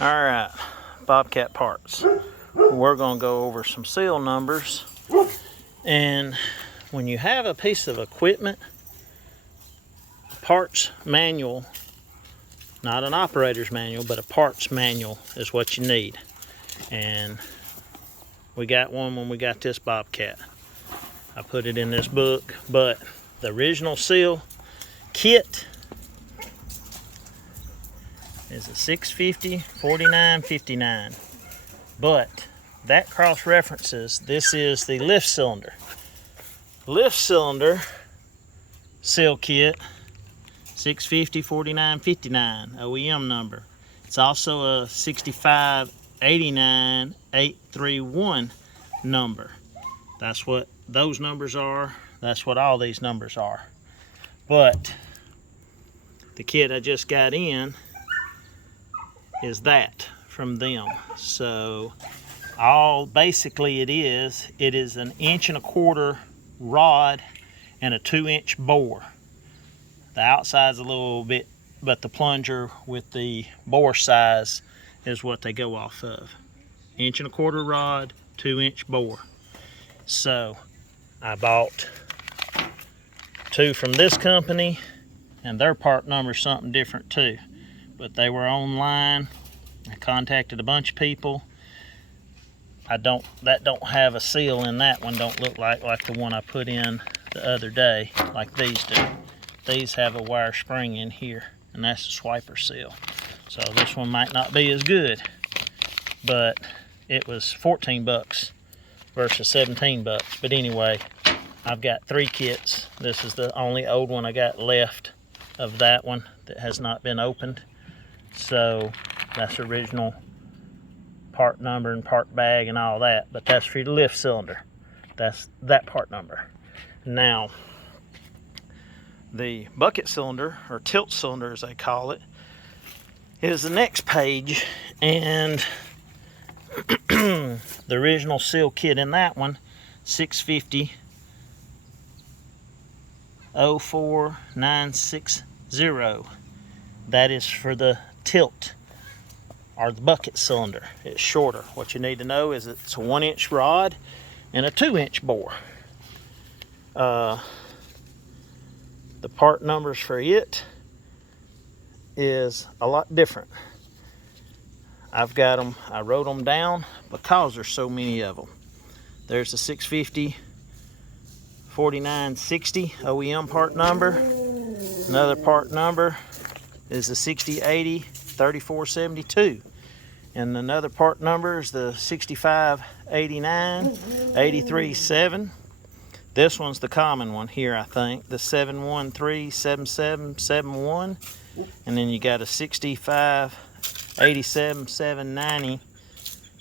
Alright, Bobcat parts. We're going to go over some seal numbers. And when you have a piece of equipment, parts manual, not an operator's manual, but a parts manual is what you need. And we got one when we got this Bobcat. I put it in this book, but the original seal kit is a 650 4959, but that cross references this is the lift cylinder seal kit 650 4959 OEM number. It's also a 6589 831 number. That's what those numbers are. That's what all these numbers are. But the kit I just got in is that from them. So all basically it is an 1.25 inch rod and a 2-inch bore. The outside's a little bit, but the plunger with the bore size is what they go off of. 1.25 inch rod, 2-inch bore. So I bought two from this company, and their part number is something different too. But they were online. I contacted a bunch of people. That don't have a seal in that one. Don't look like the one I put in the other day, like these do. These have a wire spring in here, and that's a swiper seal. So this one might not be as good, but it was 14 bucks versus 17 bucks. But anyway, I've got 3 kits. This is the only old one I got left of that one that has not been opened. So that's original part number and part bag and all that, but that's for the lift cylinder. That's that part number. Now, the bucket cylinder, or tilt cylinder as they call it, is the next page, and the original seal kit in that one, 650 04960. That is for the tilt, or the bucket cylinder. It's shorter. What you need to know is it's a 1-inch rod and a 2-inch bore. The part numbers for it is a lot different. I've got them, I wrote them down because there's so many of them. There's the 650 4960 OEM part number. Another part number is the 6080 3472. And another part number is the 6589 837. This one's the common one here, I think, the 7137771. And then you got a 6587 790.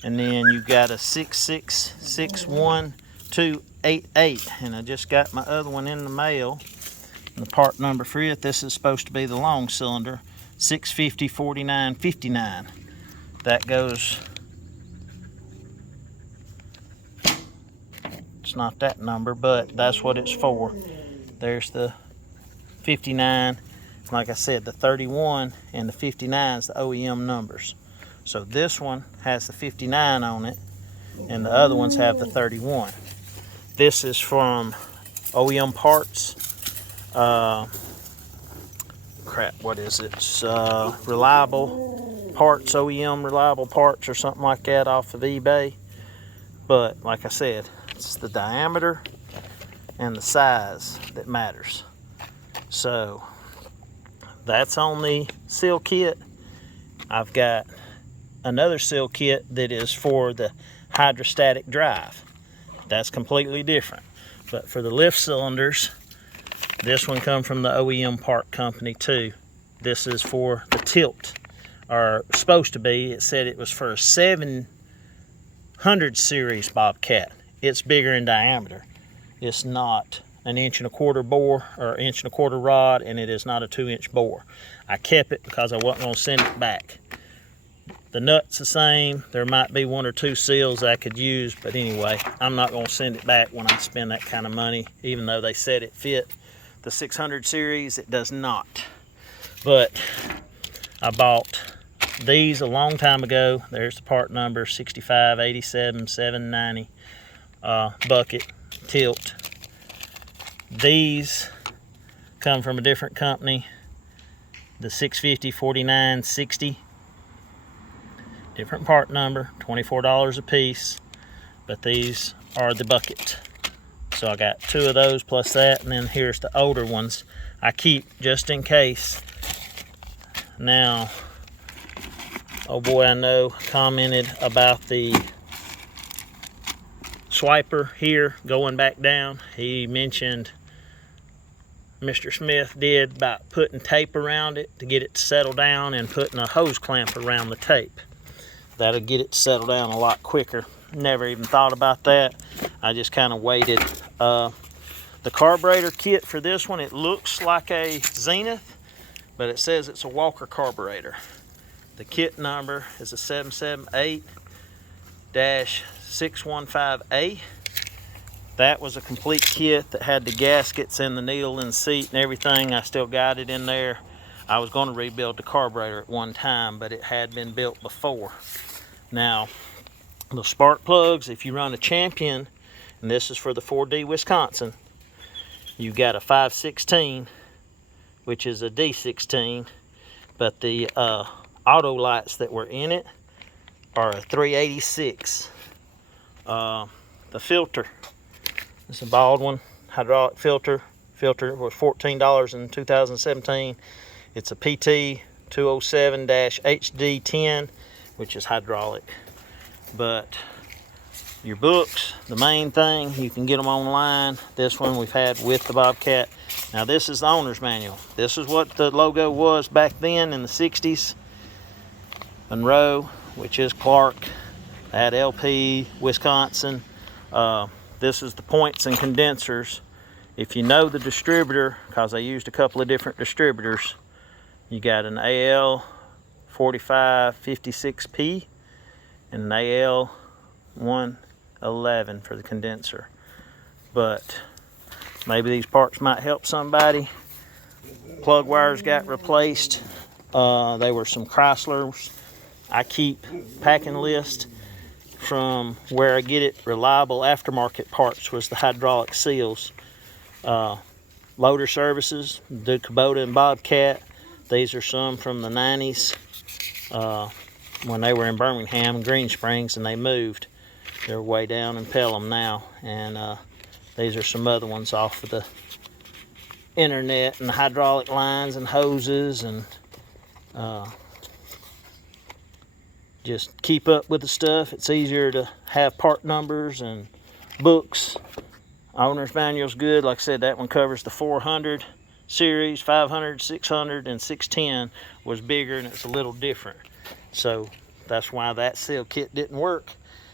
And then you got a 6661288. And I just got my other one in the mail. And the part number for it, this is supposed to be the long cylinder, 650 4959. That goes, it's not that number, but that's what it's for. There's the 59, like I said, the 31 and the 59 is the OEM numbers. So this one has the 59 on it, and the other ones have the 31. This is from OEM Parts. What is it? It's Reliable Parts, OEM Reliable Parts or something like that off of eBay. But like I said, it's the diameter and the size that matters. So that's on the seal kit. I've got another seal kit that is for the hydrostatic drive. That's completely different. But for the lift cylinders, this one come from the OEM part company too. This is for the tilt, or supposed to be. It said it was for a 700 series Bobcat. It's bigger in diameter. It's not an 1.25 inch bore or 1.25 inch rod, and it is not a 2-inch bore. I kept it because I wasn't going to send it back. The nut's the same. There might be 1 or 2 seals I could use, but anyway, I'm not going to send it back when I spend that kind of money, even though they said it fit the 600 series. It does not. But I bought these a long time ago. There's the part number 6587-790 bucket tilt. These come from a different company, the 650-4960. Different part number, $24 a piece, but these are the bucket. So I got 2 of those plus that, and then here's the older ones I keep just in case. Now, oh boy, I know commented about the swiper here going back down. He mentioned, Mr. Smith did, about putting tape around it to get it to settle down and putting a hose clamp around the tape. That'll get it to settle down a lot quicker. Never even thought about that. I just kind of waited. The carburetor kit for this one, it looks like a Zenith, but it says it's a Walker carburetor. The kit number is a 778-615A. That was a complete kit that had the gaskets and the needle and seat and everything. I still got it in there. I was going to rebuild the carburetor at one time, but it had been built before. Now, the spark plugs, if you run a Champion, and this is for the 4D Wisconsin, you got a 516, which is a D16, but the auto lights that were in it are a 386. The filter, it's a Baldwin hydraulic filter. Filter was $14 in 2017. It's a PT 207-HD10, which is hydraulic. But your books, the main thing, you can get them online. This one we've had with the Bobcat. Now this is the owner's manual. This is what the logo was back then in the 60s. Monroe, which is Clark, at LP, Wisconsin. This is the points and condensers. If you know the distributor, because I used a couple of different distributors, you got an AL 4556P and an AL 111 for the condenser. But maybe these parts might help somebody. Plug wires got replaced. They were some Chryslers. I keep packing list from where I get it. Reliable aftermarket parts was the hydraulic seals. Loader services, the Kubota and Bobcat. These are some from the 90s when they were in Birmingham and Green Springs, and they moved. They're way down in Pelham now, and these are some other ones off of the internet, and the hydraulic lines and hoses, and just keep up with the stuff. It's easier to have part numbers and books. Owner's manual's good. Like I said, that one covers the 400 series, 500, 600, and 610 was bigger, and it's a little different. So that's why that seal kit didn't work.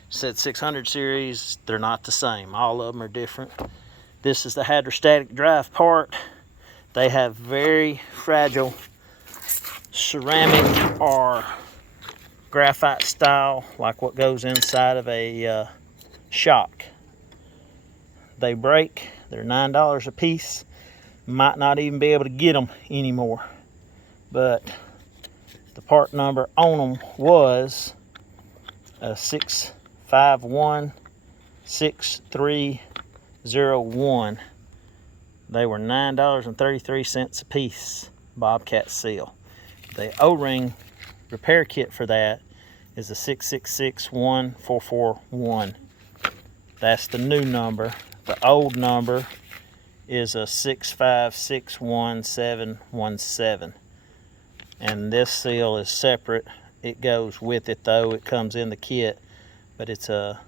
Said 600 series, they're not the same. All of them are different. This is the hydrostatic drive part. They have very fragile ceramic or graphite style, like what goes inside of a shock. They break. They're $9 a piece. Might not even be able to get them anymore. But the part number on them was a 6516301. They were $9.33 a piece. Bobcat seal. The O-ring repair kit for that is a 6661441. That's the new number. The old number is a 6561717. And this seal is separate. It goes with it though. It comes in the kit, but it's a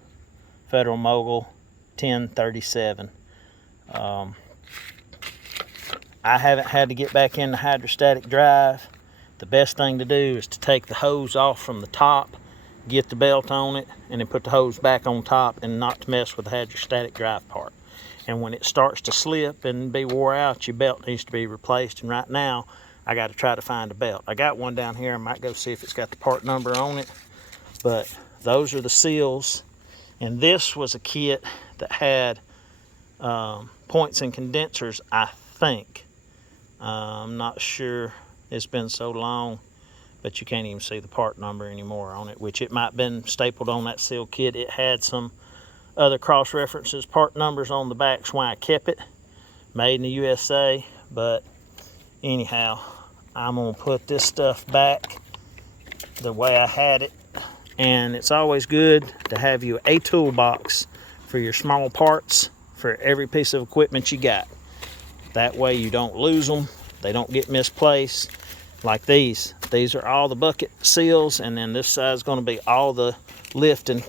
Federal Mogul 1037. I haven't had to get back in the hydrostatic drive. The best thing to do is to take the hose off from the top, get the belt on it, and then put the hose back on top, and not to mess with the hydrostatic drive part. And when it starts to slip and be wore out, your belt needs to be replaced. And right now, I got to try to find a belt. I got one down here. I might go see if it's got the part number on it. But those are the seals. And this was a kit that had points and condensers, I think. I'm not sure. It's been so long. but you can't even see the part number anymore on it, which it might have been stapled on that seal kit. It had some other cross references, part numbers on the back, so why I kept it. Made in the USA, but anyhow, I'm gonna put this stuff back the way I had it. And it's always good to have you a toolbox for your small parts for every piece of equipment you got. That way you don't lose them, they don't get misplaced. Like these are all the bucket seals, and then this side is going to be all the lifting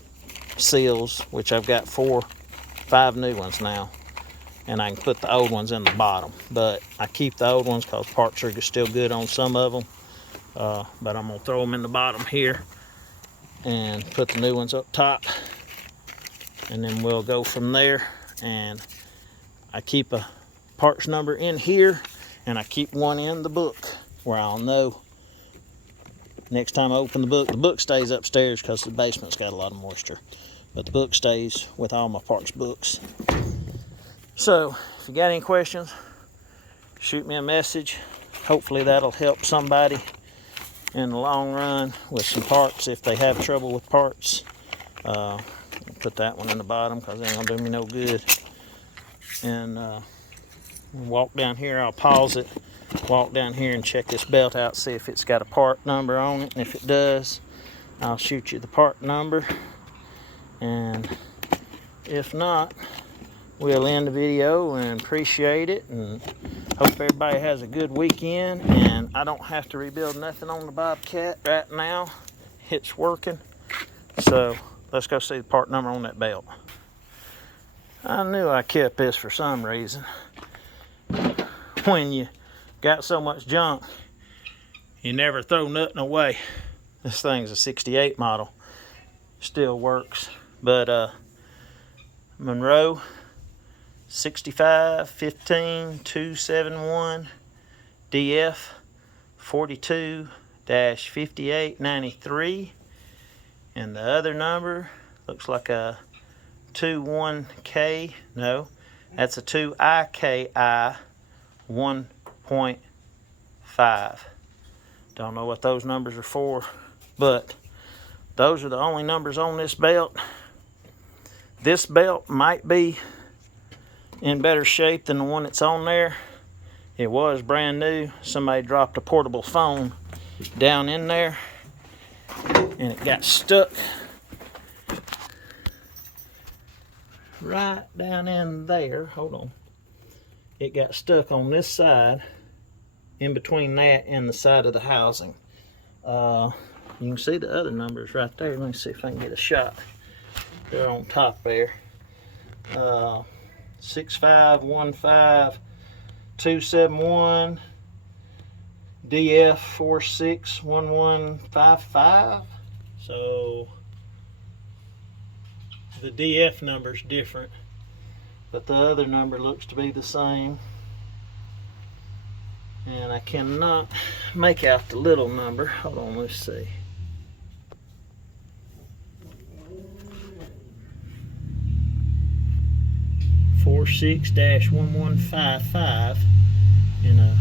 seals, which I've got 5 new ones now, and I can put the old ones in the bottom, but I keep the old ones because parts are still good on some of them. But I'm going to throw them in the bottom here and put the new ones up top, and then we'll go from there. And I keep a parts number in here, and I keep one in the book where I'll know next time I open the book stays upstairs because the basement's got a lot of moisture, but the book stays with all my parts books. So if you got any questions, shoot me a message. Hopefully that'll help somebody in the long run with some parts if they have trouble with parts. Put that one in the bottom because it ain't gonna do me no good. And walk down here, I'll pause it, walk down here and check this belt out, see if it's got a part number on it, and if it does, I'll shoot you the part number, and if not, we'll end the video and appreciate it, and hope everybody has a good weekend. And I don't have to rebuild nothing on the Bobcat right now, it's working. So let's go see the part number on that belt. I knew I kept this for some reason. When you got so much junk, you never throw nothing away. This thing's a 68 model, still works. But Monroe 65 15 271 DF 42-5893, and the other number looks like a 21K. No, that's a 2IKI 1.5. Don't know what those numbers are for, but those are the only numbers on this belt. This belt might be in better shape than the one that's on there. It was brand new. Somebody dropped a portable phone down in there and it got stuck right down in there. Hold on. It got stuck on this side, in between that and the side of the housing. You can see the other numbers right there. Let me see if I can get a shot. They're on top there. 6515271 DF 461155. So the DF number's different, but the other number looks to be the same. And I cannot make out the little number. Hold on, let's see. (46-1155) in a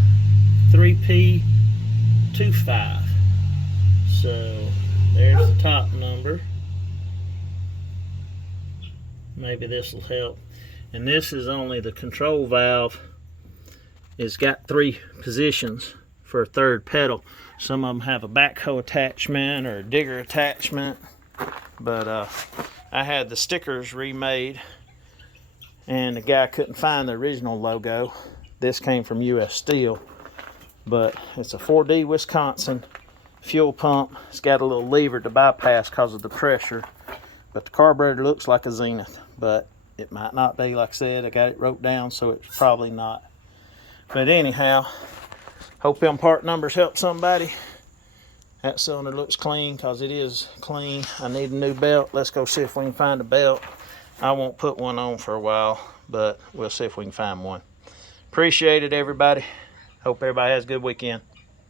3P25. So there's the top number. Maybe this will help. And this is only the control valve. It's got 3 positions for a third pedal. Some of them have a backhoe attachment or a digger attachment, but I had the stickers remade and the guy couldn't find the original logo. This came from US Steel, but it's a 4D Wisconsin fuel pump. It's got a little lever to bypass because of the pressure, but the carburetor looks like a Zenith, but it might not be. Like I said, I got it wrote down, so it's probably not. But anyhow, hope them part numbers help somebody. That cylinder looks clean because it is clean. I need a new belt. Let's go see if we can find a belt. I won't put one on for a while, but we'll see if we can find one. Appreciate it, everybody. Hope everybody has a good weekend.